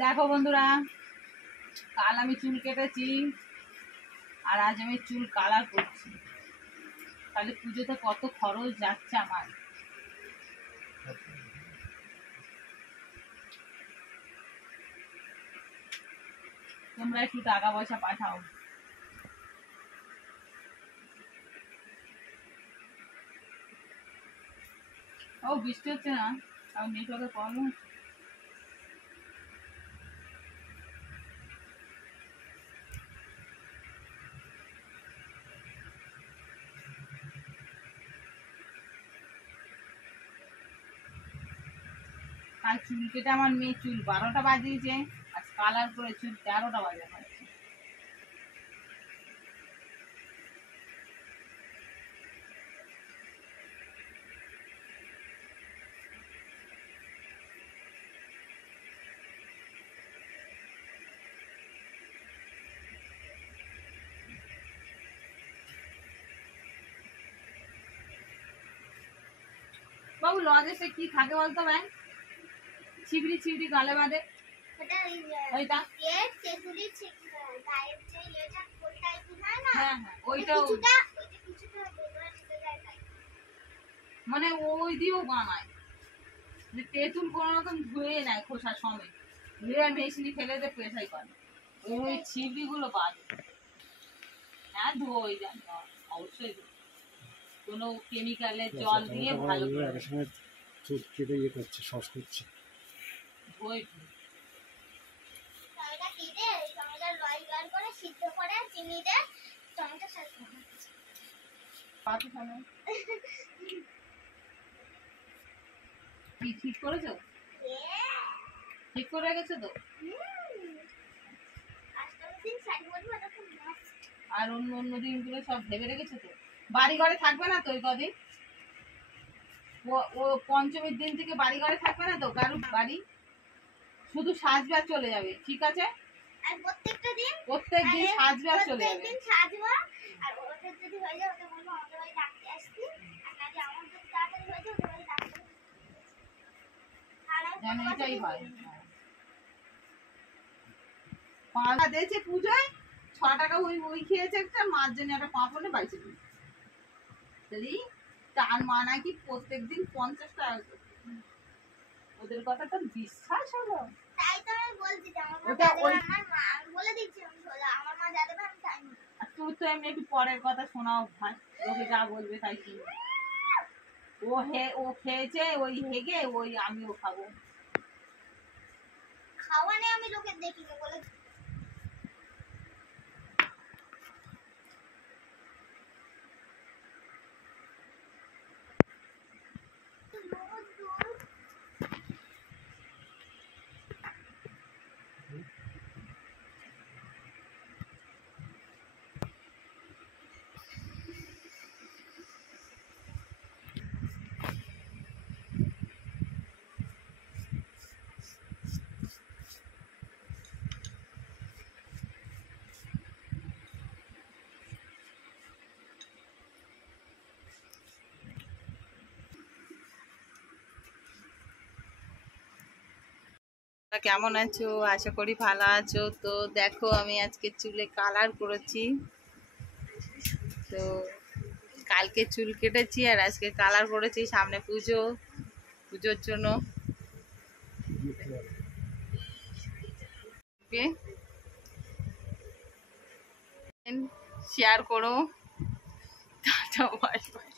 দেখো বন্ধুরা, কাল আমি চুল কেটেছি আর আজ আমি চুল কালার করছি। তাহলে পুজোতে কত খরচ যাচ্ছে আমার। তোমরা একটু টাকা পয়সা পাঠাও। ও বৃষ্টি হচ্ছে না, আর নেটওয়ার্কের প্রবলেম। কাল চুল কেটে আমার মেয়ে চুল 12টা বাজিয়েছে, আজ কালার করে চুল 13টা বাজে হয়েছে। বাবু লজেসে কি থাকে বলতো ভাই? ছিবড়ি ছিবড়ি গালে বাঁধে ওইটা। হ্যাঁ হ্যাঁ, ওইটাও মানে ওই দিয়েও বানায়। তেঁতুল কোনো রকম ধুয়ে নেয় খোসা সমেত, ধুয়ে মেশিনে ফেলে দিয়ে পেশাই করে ওই ছিবড়ি গুলো বাঁধে। হ্যাঁ ধোই জানি, অবশ্যই কোনো কেমিক্যালের জল দিয়ে ভালো করে চুল কেটে ইয়ে করছে, সস করছে। ধোই কি ঠিক করেছো? ঠিক করে রেখেছো তো? আর অন্য অন্য দিনগুলো সব ভেবে রেখেছো তো? বাড়ি ঘরে থাকবে না তো ওই কদিন? ও পঞ্চমীর দিন থেকে বাড়ি ঘরে থাকবে না তো কারুর বাড়ি? শুধু সাজবে আর চলে যাবে, ঠিক আছে? আর প্রত্যেকটা দিন প্রত্যেক দিন সাজবে আর চলে যাবে। প্রত্যেকদিন সাজবো, আর ওদের যদি হয়ে যায় ওদের বলবো আমাদের বাড়ি ডাকতে আসছি, আর কাজে আমার যদি তাড়াতাড়ি হয়ে যায় ওদের বাড়ি ডাকতে যেন এটাই হয়। পাঁচটা দিয়েছে পুজোয়, 6 টাকা ওই ওই খেয়েছে একটা, মার জন্য একটা পাঁপড়ে বাইছে দিই। তার মা নাকি প্রত্যেকদিন 50 টাকা করে। ওদের কথা তো বিশ্বাস হলো? তাই তো আমি বলছি যে আমার মা ওটা যাদের ওই আমার মা, আমি বলে দিচ্ছি আমি সোজা, আমার মা যাদের আমি তাই না। আর তুই তো এমনি একটু পরের কথা শোনাও ভাই, লোকে যা বলবে তাই কি। ও খেয়েছে ওই হেগে, ওই আমিও খাবো। খাওয়ানে আমি লোকের দেখিনি বলে কেমন আছো? আশা করি ভালো আছো। তো দেখো আমি আজকে চুলে কালার করেছি। তো কালকে চুল কেটেছি আর আজকে কালার করেছি, সামনে পুজো, পুজোর জন্য। শেয়ার করো। Tata bye bye.